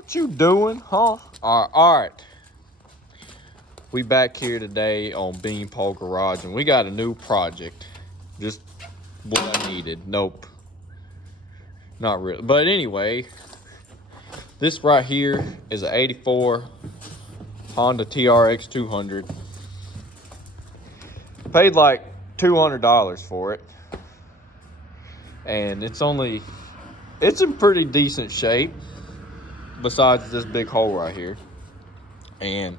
What you doing, huh? All right. We back here today on Beanpole Garage, and we got a new project. Just what I needed. Nope. Not really. But anyway, this right here is an 84 Honda TRX 200. Paid like $200 for it. And it's in pretty decent shape. Besides this big hole right here. And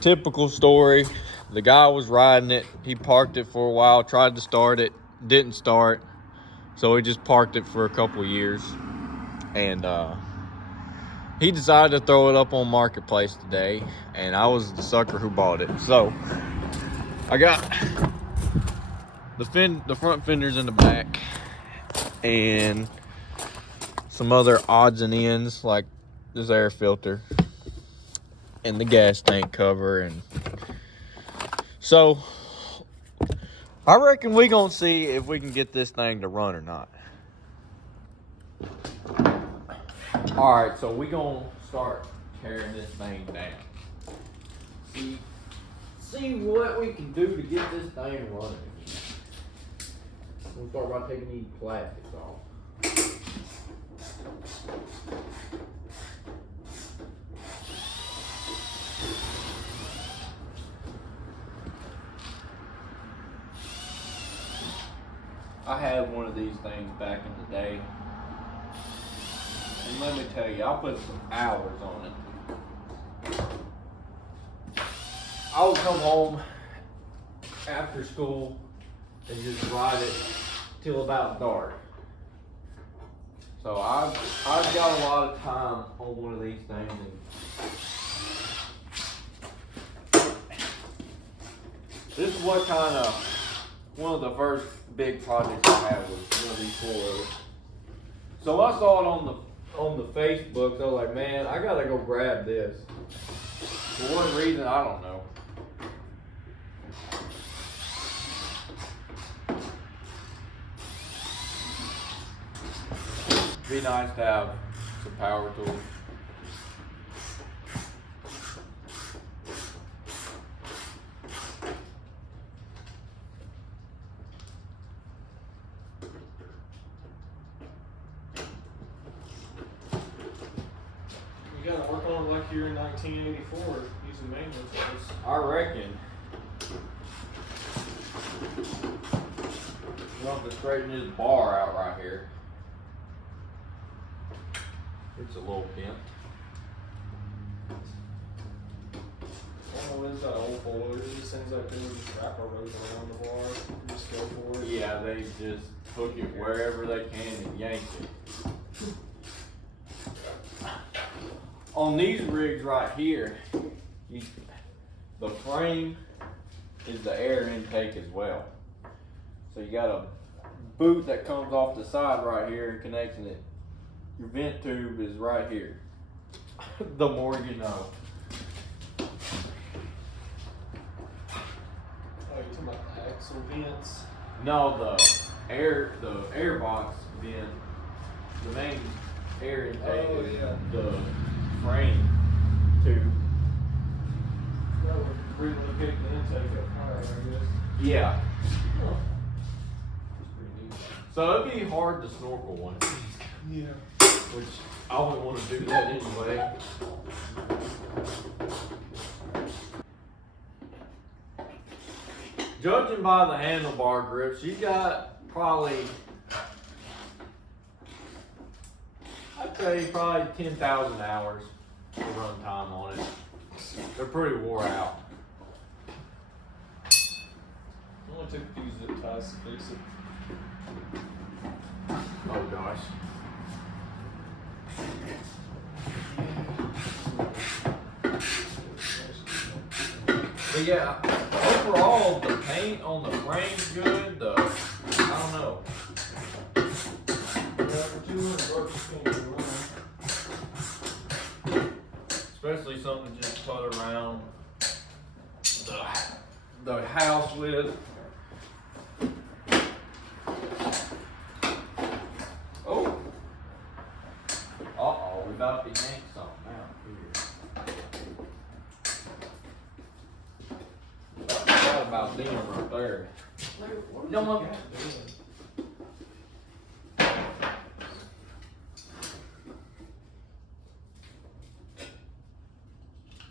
typical story, the guy was riding it. He parked it for a while, tried to start it, didn't start. So he just parked it for a couple of years. And he decided to throw it up on Marketplace today. And I was the sucker who bought it. So I got the front fenders in the back. And some other odds and ends like this air filter and the gas tank cover. And so I reckon we gonna see if we can get this thing to run or not. All right, so we gonna start tearing this thing down. See what we can do to get this thing running. We'll start by taking these plastics off. I had one of these things back in the day, and let me tell you, I put some hours on it. I would come home after school and just ride it till about dark. So I've got a lot of time on one of these things. And this is one of the first big projects I had was one of these four-wheelers. So I saw it on the Facebook. So I was like, man, I gotta go grab this. For what reason, I don't know. Be nice to have some power tools. You gotta work on it like you're in 1984 using manual tools. I reckon. We'll have to straighten this bar out right here. It's a little bent. Oh, it's that old boilers. It just seems like they would just wrap a rope around the bar and just go for it. Yeah, they just hook it wherever they can and yank it. On these rigs right here, the frame is the air intake as well. So you got a boot that comes off the side right here and connecting it. Your vent tube is right here. The more you know. Oh, you're talking about the axle vents? No, the air box vent, the main air intake is the frame tube. That would really pick the intake up higher, I guess. Yeah. Huh. That's pretty neat. So it'd be hard to snorkel one, Yeah. which I wouldn't want to do that anyway. Judging by the handlebar grip, she's got probably, I'd say probably 10,000 hours of run time on it. They're pretty wore out. It only took a few zip ties to fix it. Oh gosh. But yeah, overall the paint on the frame's good. I don't know. Yeah, for 200 bucks, it's gonna be running. Especially something just put around the house with. Oh. Uh-oh. about to yank something out here. Forgot about them right there. No one.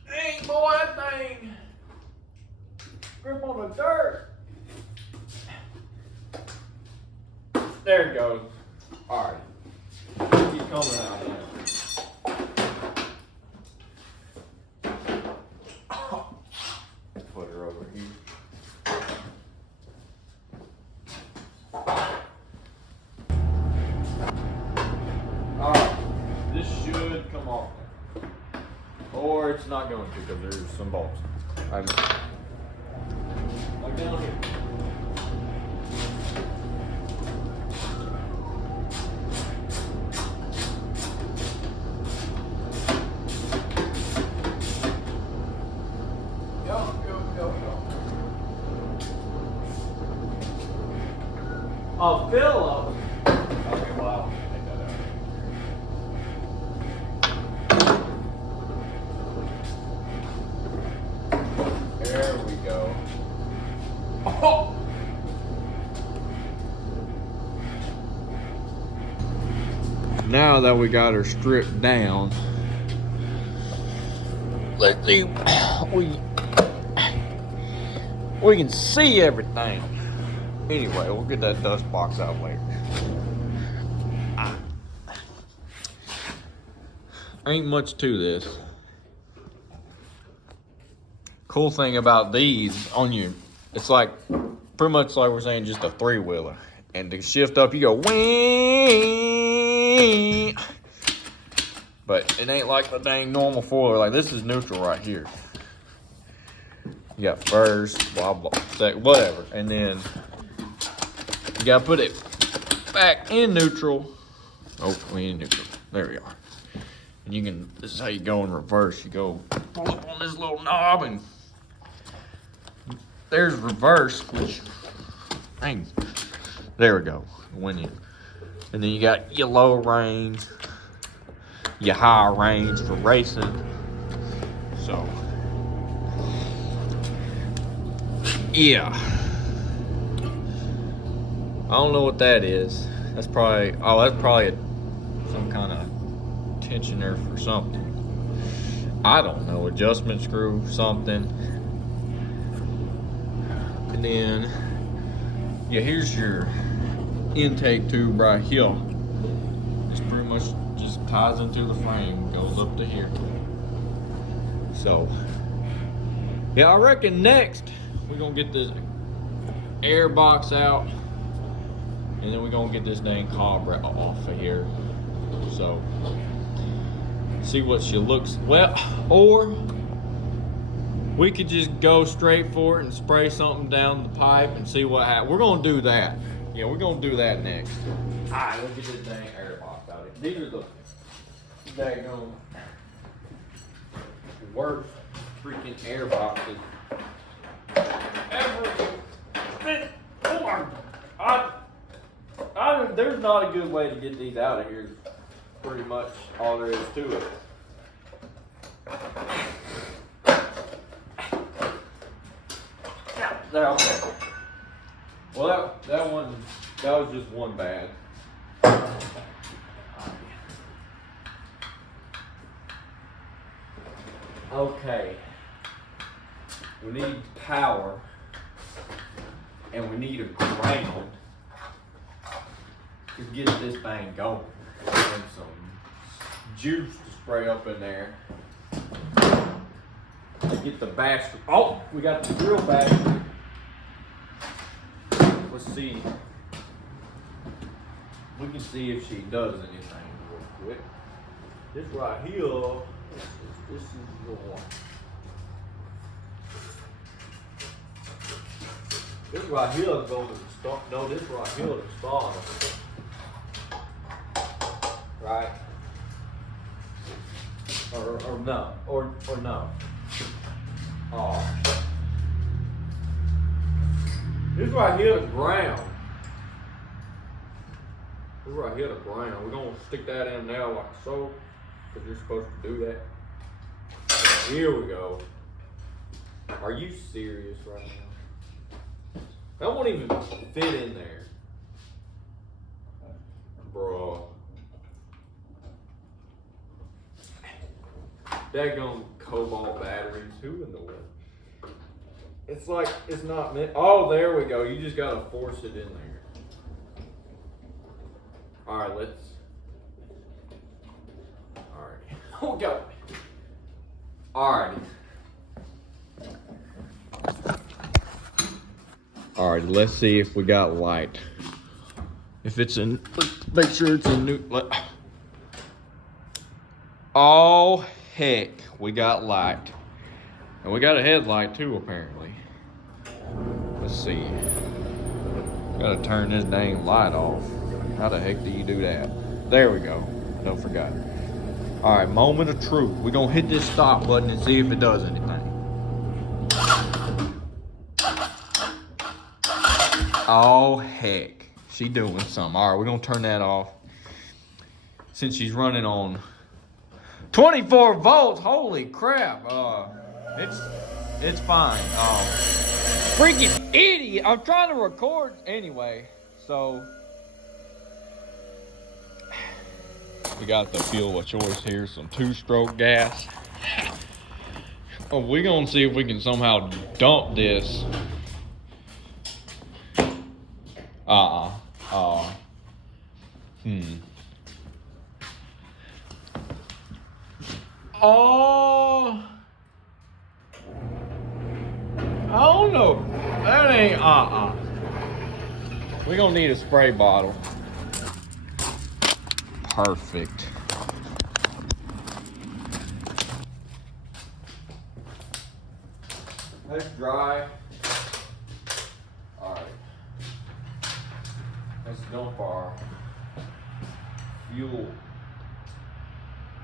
Dang, boy, that thing. Grip on the dirt. There it goes. All right. Keep coming out here. Put her over here. All right. This should come off there. Or it's not going to because there's some bolts. Like down here. A pillow. Okay, wow. Take that out. There we go. Oh! Now that we got her stripped down, let's see. We can see everything. Anyway, we'll get that dust box out later. Ain't much to this. Cool thing about these on you, it's like pretty much like we're saying just a 3-wheeler. And to shift up, you go wing. But it ain't like the dang normal 4-wheeler. Like this is neutral right here. You got first, blah blah, second, whatever, and then you gotta put it back in neutral. Oh, we in neutral. There we are. And you can, this is how you go in reverse. You go pull up on this little knob and there's reverse, which, dang, there we go, went in. And then you got your low range, your high range for racing. So, yeah. I don't know what that is. That's probably, some kind of tensioner for something. I don't know, adjustment screw, something. And then, yeah, here's your intake tube right here. It's pretty much just ties into the frame, goes up to here. So, yeah, I reckon next we're gonna get this air box out. And then we're gonna get this dang cob off of here. So, see what she looks, well, or we could just go straight for it and spray something down the pipe and see what happens. We're gonna do that. Yeah, we're gonna do that next. All right, let's get this dang air box out of here. These are the dang worst freaking air boxes ever. There's not a good way to get these out of here. Pretty much all there is to it. There, okay. Well, that was just one bad. Okay. We need power, and we need a ground to get this thing going. And some juice to spray up in there. To get the battery. Oh, we got the drill battery. Let's see. We can see if she does anything real quick. This right here, this is your. This right here is going to start. No, this right here is the starter. Right? Or no. Or no. Oh. This right here the ground. This right here the ground. We're gonna stick that in there like so. Because you're supposed to do that. Here we go. Are you serious right now? That won't even fit in there. Bro. Daggone cobalt batteries. Who in the world? It's like, it's not meant. Oh, there we go. You just gotta force it in there. Alright, let's. Alright. Oh, go. Alrighty. Alright, let's see if we got light. If it's in, let's make sure it's in new. Oh, heck, we got light. And we got a headlight too, apparently. Let's see. Gotta turn this dang light off. How the heck do you do that? There we go. Don't forget. Alright, moment of truth. We're gonna hit this stop button and see if it does anything. Oh, heck. She doing something. Alright, we're gonna turn that off. Since she's running on 24 volts. Holy crap. It's fine. Freaking idiot. I'm trying to record anyway. So we got the fuel of choice here, some 2-stroke gas. Oh, we're gonna see if we can somehow dump this. Oh, I don't know. That ain't We're gonna need a spray bottle. Perfect. That's dry. Alright. Let's dump our fuel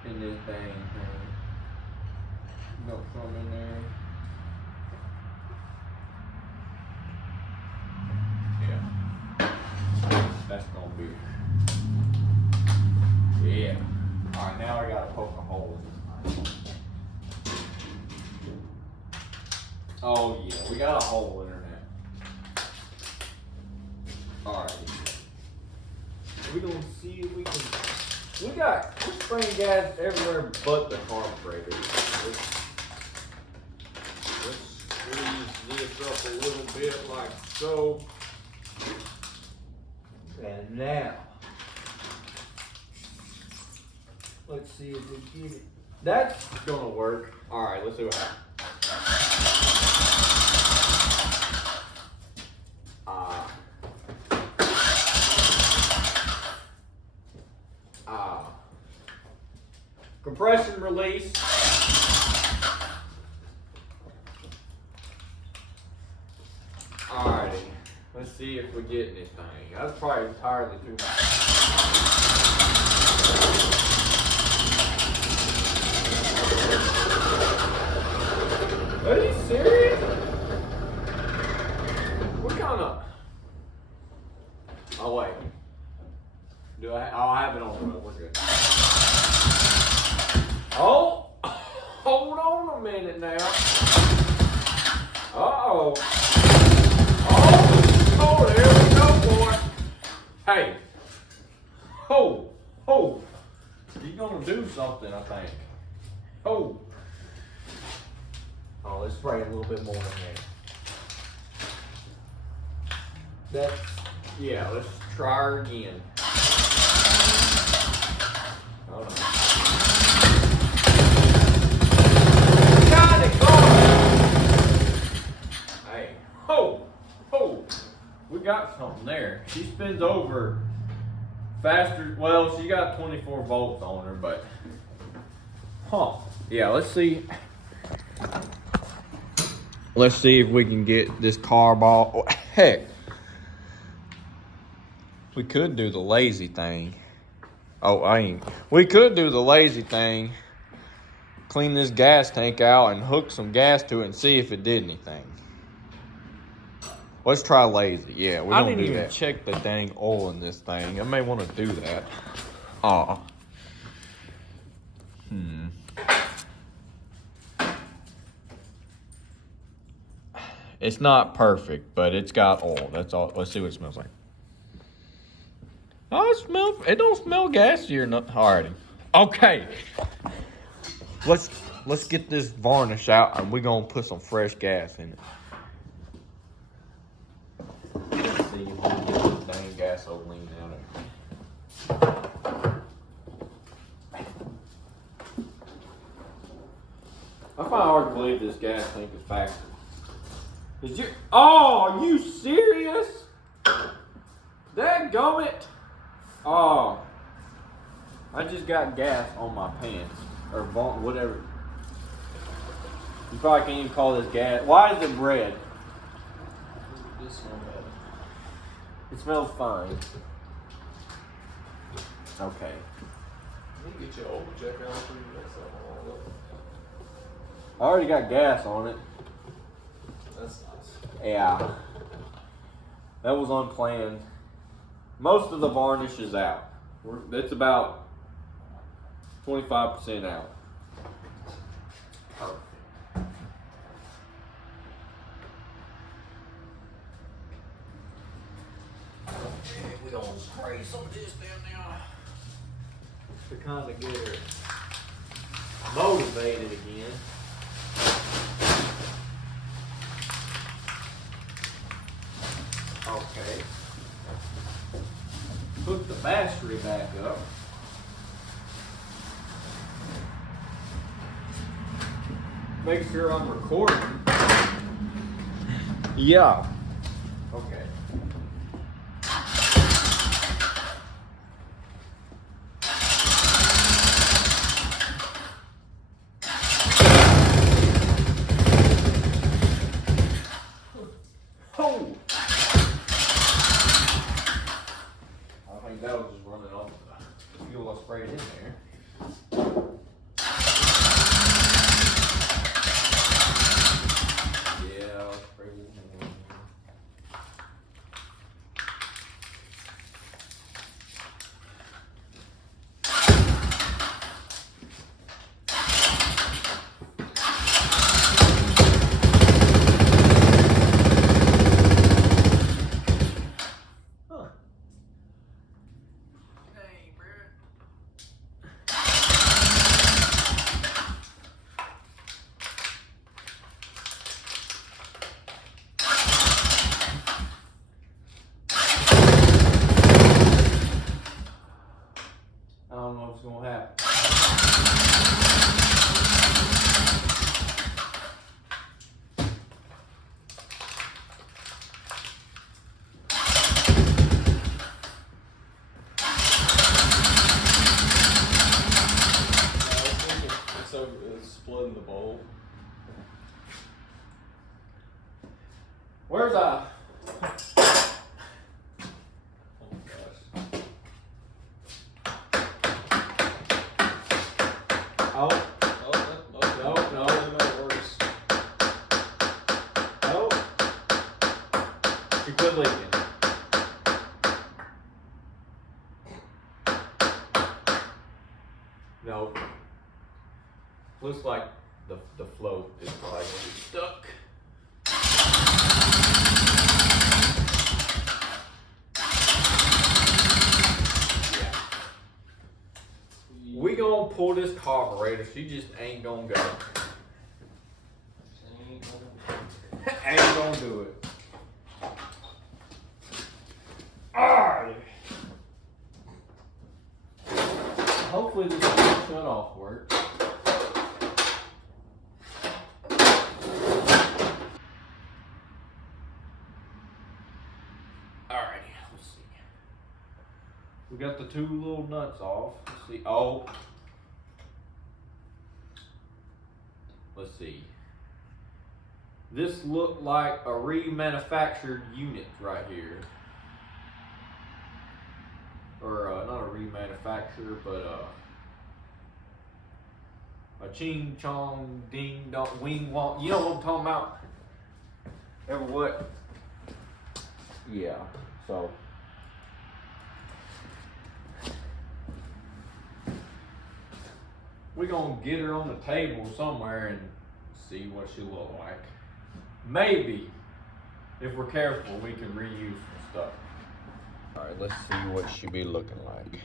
in this thing. Dump some in there. That's gonna be. Yeah. Alright, now I gotta poke a hole in this thing. Oh yeah, we got a hole in her now. Alright. We're gonna see if we can. We're spraying gas everywhere but the carburetor. Let's squeeze this up a little bit like so. And now, let's see if we get it. That's gonna work. All right, let's see what happens. Compression release. Alrighty. Let's see if we get anything. That's probably entirely too much. Are you serious? What kind of? Oh wait. Do I? Oh, I have it on. We're good. Oh, hold on a minute now. Uh-oh. Oh, there we go, boy. Hey. Oh. You're gonna do something, I think. Oh, let's spray a little bit more in there. Yeah, let's try her again. Hold on. Hey, we got something there. She spins over faster. Well, she got 24 volts on her, but yeah, let's see if we can get this carb off. Oh, heck, we could do the lazy thing. We could do the lazy thing, clean this gas tank out and hook some gas to it and see if it did anything. Let's try lazy. Yeah, we don't do that. I didn't even check the dang oil in this thing. I may want to do that. It's not perfect, but it's got oil. That's all. Let's see what it smells like. Oh, it don't smell gassy or nothing. Alrighty. Okay. Let's get this varnish out and we're gonna put some fresh gas in it. Let's see if we can get this dang gasoline out of here. I find it hard to believe this gas tank is factory. Oh, are you serious? Dadgummit. Oh, I just got gas on my pants or whatever. You probably can't even call this gas. Why is it red? This smell bad. It smells fine. Okay. You can get your oil checker out for you. That's all. I already got gas on it. That's nice. Yeah. That was unplanned. Most of the varnish is out. That's about 25% out. Perfect. Okay, we're gonna spray some of this down now to kind of get her motivated again. Okay. Hook the battery back up. Make sure I'm recording. Yeah. Okay. Oh! I think that was just running off the fuel I sprayed in there. Yeah, I'll spray it in there. Huh. Dang, bro. I don't know what's gonna happen. It's splitting the bowl. Where's I? Oh gosh. Oh, No, that works. oh. She quit leaking. No. Looks like the float is probably gonna be stuck. Yeah. We gonna pull this carburetor. She just ain't gonna go. Ain't gonna do it. Alright. Hopefully this shut off works. Alrighty, let's see. We got the two little nuts off. Let's see. Oh. Let's see. This looked like a remanufactured unit right here. Or not a remanufacturer, but a ching chong ding dong wing wong. You know what I'm talking about? Ever what? Yeah. So we're gonna get her on the table somewhere and see what she look like. Maybe, if we're careful, we can reuse some stuff. All right, let's see what she be looking like.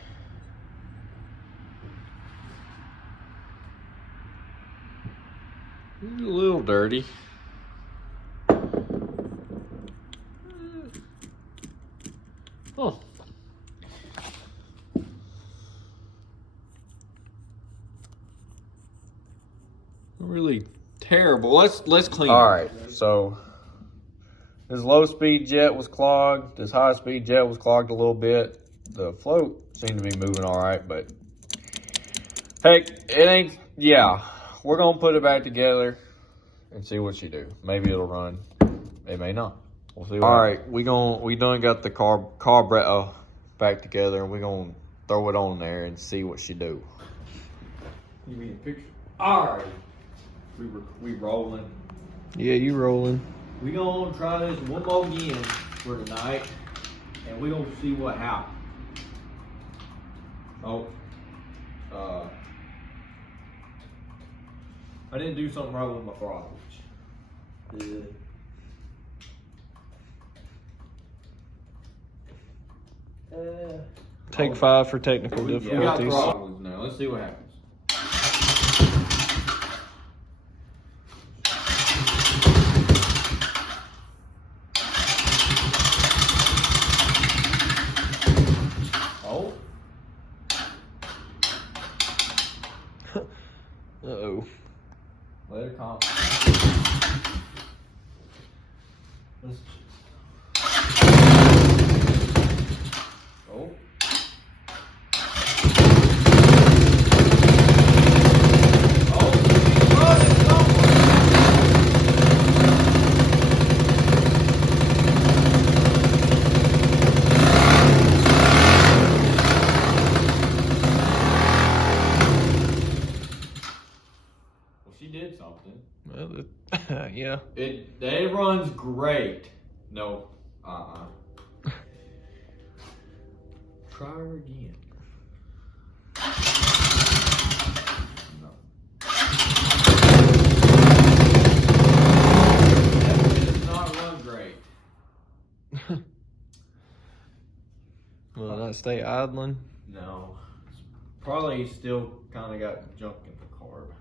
A little dirty. Huh. Really terrible. Let's clean. All right, so this low speed jet was clogged. This high speed jet was clogged a little bit. The float seemed to be moving all right, but heck, it ain't. Yeah, we're gonna put it back together and see what she do. Maybe it'll run. It may not. We'll see. All right, we done got the carburetor back together, and we gonna throw it on there and see what she do. You mean a picture? All right. We rolling. Yeah, you rolling. We gonna try this one more again for tonight, and we gonna see what happens. Oh, I didn't do something wrong with my throttle. Take 5 for technical difficulties. We got throttles now. Let's see what happens. Oh. Uh-oh. Let her calm. Let's. Oh. She did something. Well, yeah. It runs great. No. Try her again. No. That does not run great. Will not stay idling? No. Probably still kind of got junk in the carb.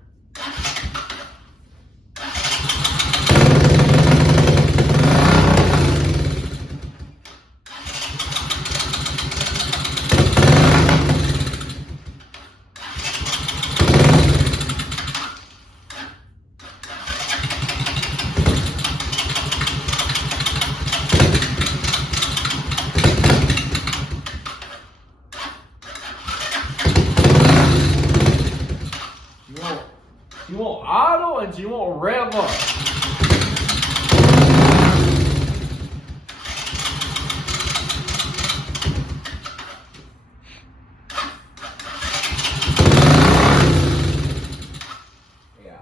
You want idle and you want rev up. Yeah.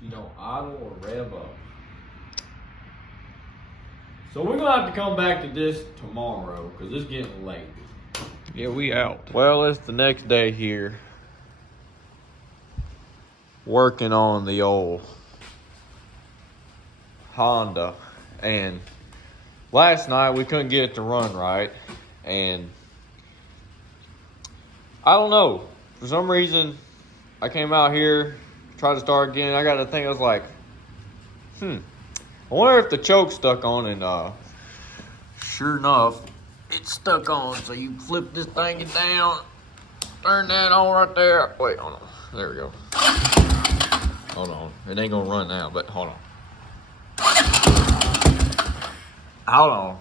She don't idle or rev up. So we're gonna have to come back to this tomorrow because it's getting late. Yeah, we out. Well, it's the next day here. Working on the old Honda. And last night we couldn't get it to run right. And I don't know. For some reason, I came out here, tried to start again. I got to think, I was like, I wonder if the choke stuck on, and sure enough, it's stuck on. So you flip this thing down, turn that on right there. Wait, hold on. There we go. Hold on. It ain't gonna run now, but hold on. Hold on.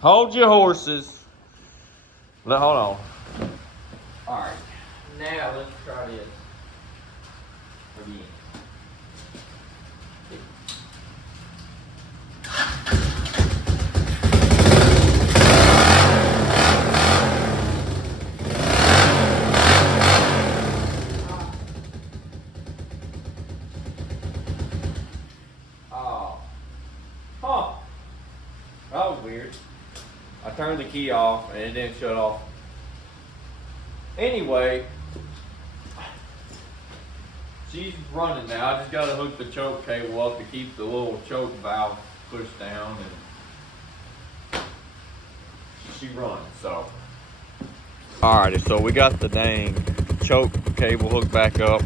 Hold your horses. Hold on. All right. Now let's try this again. That was weird. I turned the key off and it didn't shut off. Anyway, she's running now. I just gotta hook the choke cable up to keep the little choke valve pushed down, and she runs, so. Alrighty, so we got the dang choke cable hooked back up.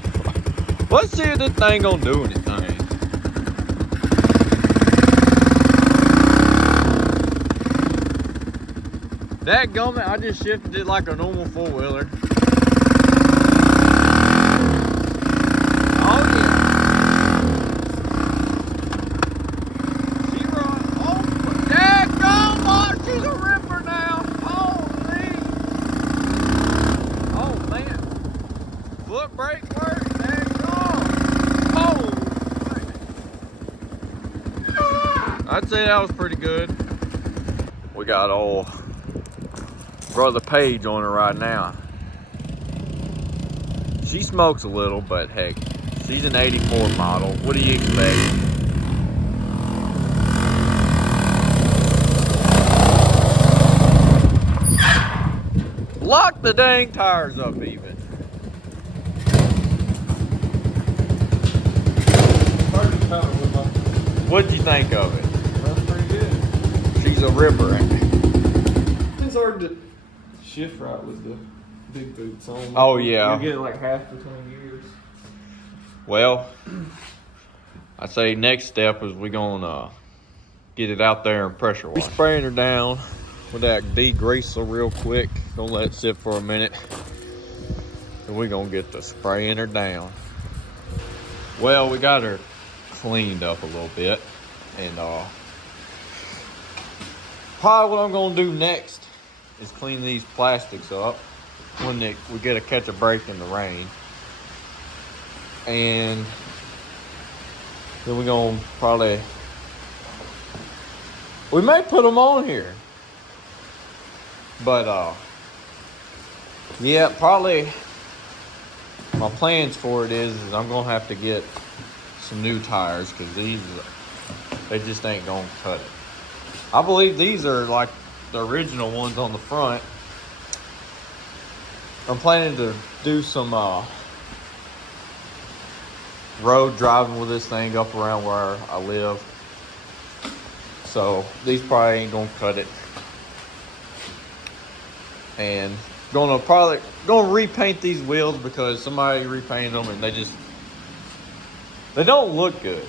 Let's see if this thing gonna do anything. Dadgummit, I just shifted it like a normal four-wheeler. Oh yeah. She run. Oh, dadgummit, she's a ripper now. Holy. Oh man. Foot brake work. Dadgummit. Oh. I'd say that was pretty good. We got old Brother Page on her right now. She smokes a little, but heck, she's an 84 model. What do you expect? Lock the dang tires up even. What'd you think of it? That's pretty good. She's a ripper, ain't it? It's hard to shift right with the big boots on. Oh yeah. You get like half between gears. Well, I'd say next step is we gonna get it out there and pressure wash. We spraying her down with that degreaser real quick. Gonna let it sit for a minute. And we're gonna get the spraying her down. Well, we got her cleaned up a little bit. And probably what I'm gonna do next is clean these plastics up when we get to catch a break in the rain. And then we're gonna probably, we may put them on here, but yeah, probably my plans for it is I'm gonna have to get some new tires, because these, they just ain't gonna cut it. I believe these are like the original ones on the front. I'm planning to do some road driving with this thing up around where I live. So these probably ain't gonna cut it. And probably gonna repaint these wheels, because somebody repainted them and they don't look good.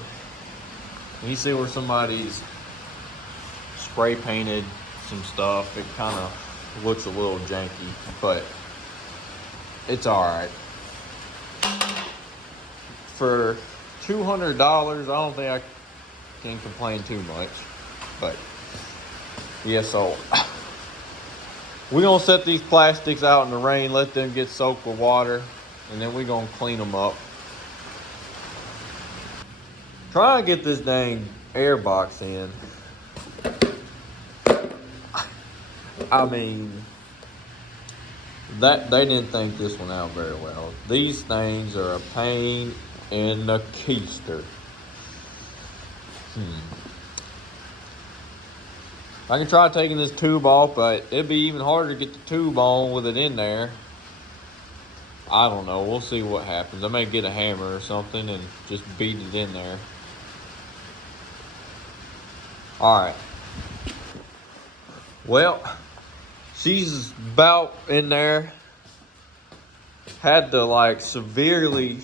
And you see where somebody's spray painted some stuff, it kind of looks a little janky, but it's all right. For $200, I don't think I can complain too much. But yeah, so we're gonna set these plastics out in the rain, let them get soaked with water, and then we're gonna clean them up. Try to get this dang air box in. I mean, that they didn't think this one out very well. These things are a pain in the keister. I can try taking this tube off, but it'd be even harder to get the tube on with it in there. I don't know. We'll see what happens. I may get a hammer or something and just beat it in there. All right. Well, she's about in there. Had to like severely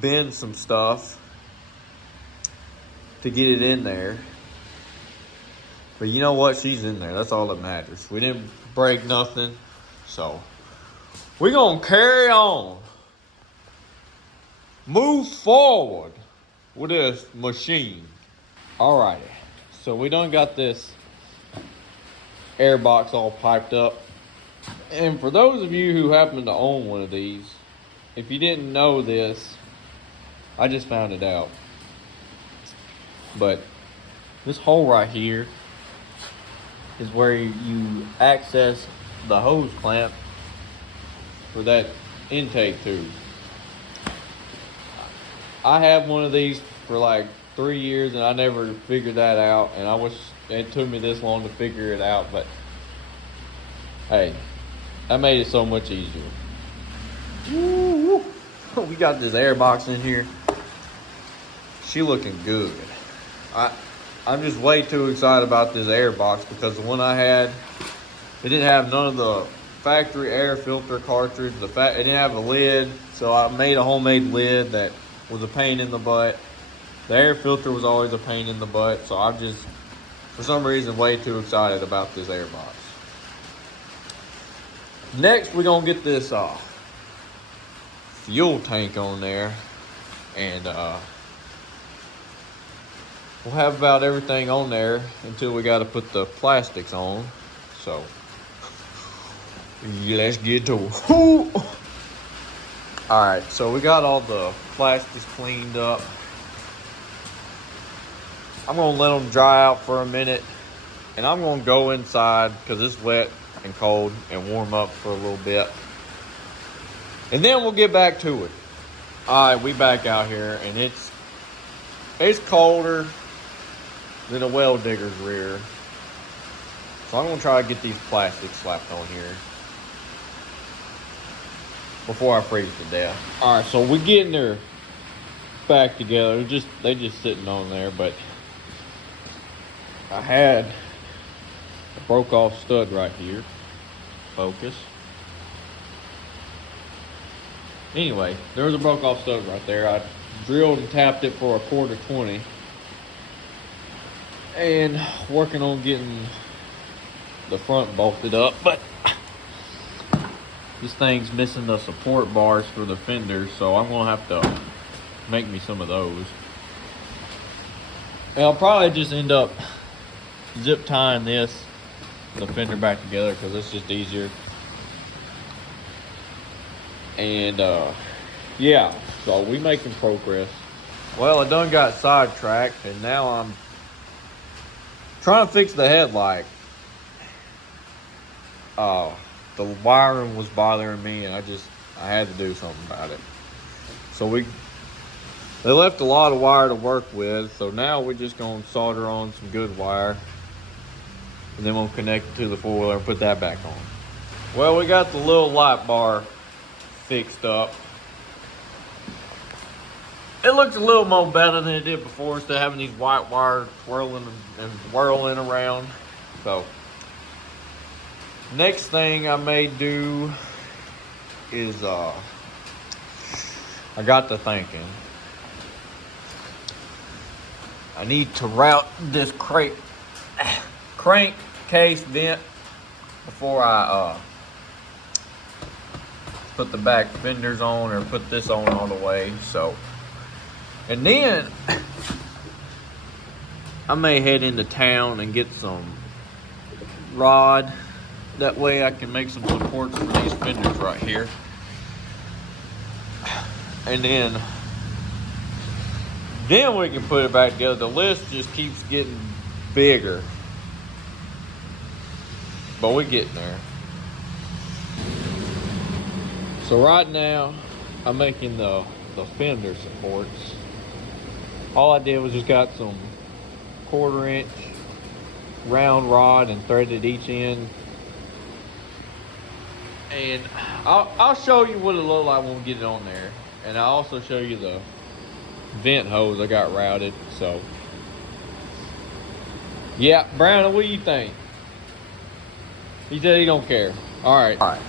bend some stuff to get it in there. But you know what? She's in there. That's all that matters. We didn't break nothing. So we're going to carry on. Move forward with this machine. Alrighty. So we done got this air box all piped up. And for those of you who happen to own one of these, if you didn't know this, I just found it out. But this hole right here is where you access the hose clamp for that intake tube. I have one of these for like 3 years and I never figured that out, and I was it took me this long to figure it out, but hey, I made it so much easier. Woo. We got this air box in here. She looking good. I'm just way too excited about this air box because the one I had, it didn't have none of the factory air filter cartridge. It didn't have a lid, so I made a homemade lid that was a pain in the butt. The air filter was always a pain in the butt, so I'm just, for some reason, way too excited about this air box. Next, we're gonna get this fuel tank on there, and we'll have about everything on there until we got to put the plastics on. So let's get to it. All right, so we got all the plastics cleaned up. I'm gonna let them dry out for a minute, and I'm gonna go inside because it's wet and cold and warm up for a little bit, and then we'll get back to it. All right, we back out here, and it's colder than a well digger's rear. So I'm gonna try to get these plastics slapped on here before I freeze to death. All right, so we're getting her back together. They just sitting on there, but I had a broke off stud right here. Focus. Anyway, there was a broke off stud right there. I drilled and tapped it for a 1/4 and working on getting the front bolted up, but this thing's missing the support bars for the fenders, so I'm gonna have to make me some of those. And I'll probably just end up zip tying the fender back together because it's just easier. And yeah, so we making progress. Well, I done got sidetracked, and now I'm trying to fix the headlight. The wiring was bothering me, and I had to do something about it. So they left a lot of wire to work with, so now we're just gonna solder on some good wire, and then we'll connect it to the four-wheeler and put that back on. Well, we got the little light bar fixed up. It looks a little more better than it did before, instead of having these white wires twirling and whirling around. So next thing I may do is I got to thinking I need to route this crankcase vent before I put the back fenders on or put this on all the way. So, and then I may head into town and get some rod. That way I can make some supports for these fenders right here. And then we can put it back together. The list just keeps getting bigger, but we're getting there. So right now I'm making the fender supports. All I did was just got some 1/4 inch round rod and threaded each end. And I'll show you what it looked like when we get it on there. And I'll also show you the vent hose I got routed. So yeah, Brownie, what do you think? He said he don't care. All right.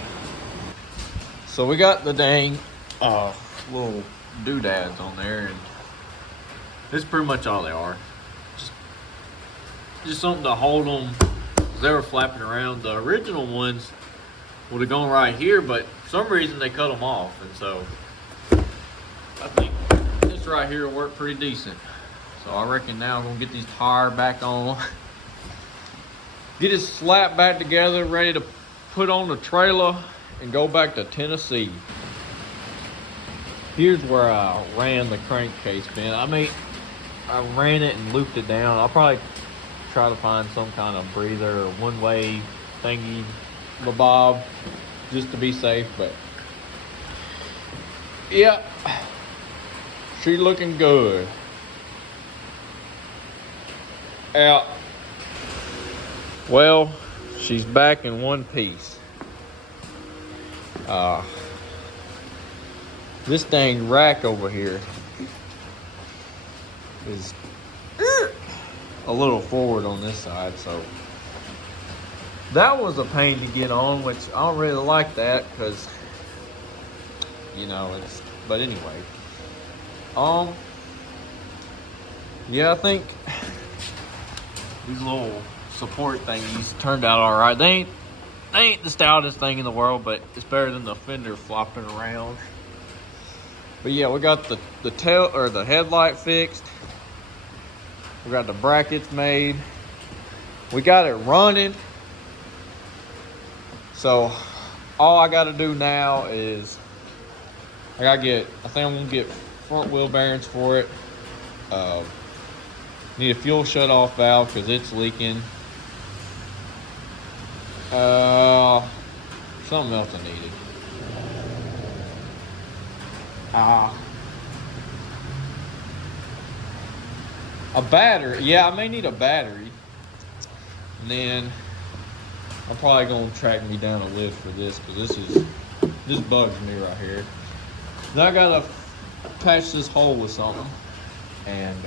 So we got the dang little doodads on there, and this is pretty much all they are. Just something to hold them. They were flapping around. The original ones would have gone right here, but for some reason they cut them off, and so I think this right here will work pretty decent. So I reckon now I'm gonna get these tires back on, get it slapped back together, ready to put on the trailer and go back to Tennessee. Here's where I ran the crankcase pin. I ran it and looped it down. I'll probably try to find some kind of breather or one-way thingy bob just to be safe, but yeah, she's looking good. Out. Well, she's back in one piece. This dang rack over here is a little forward on this side, so that was a pain to get on, which I don't really like that because, you know, it's, but anyway. Yeah, I think these little support thingies turned out all right. They ain't the stoutest thing in the world, but it's better than the fender flopping around. But yeah, we got the tail or the headlight fixed. We got the brackets made. We got it running. So all I gotta do now is I think I'm gonna get front wheel bearings for it. Need a fuel shut off valve because it's leaking. Something else I needed. A battery. Yeah, I may need a battery. And then I'm probably gonna track me down a lift for this because this bugs me right here. Then I gotta patch this hole with something. And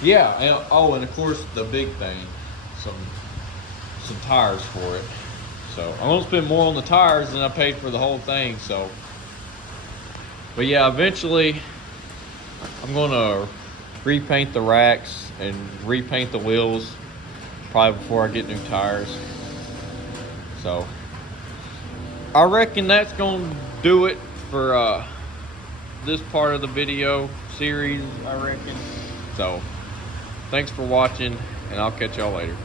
yeah, and, oh, and of course the big thing, some tires for it. So I'm gonna spend more on the tires than I paid for the whole thing. So, but yeah, eventually I'm gonna repaint the racks and repaint the wheels probably before I get new tires. So I reckon that's gonna do it for this part of the video series, I reckon. So thanks for watching, and I'll catch y'all later.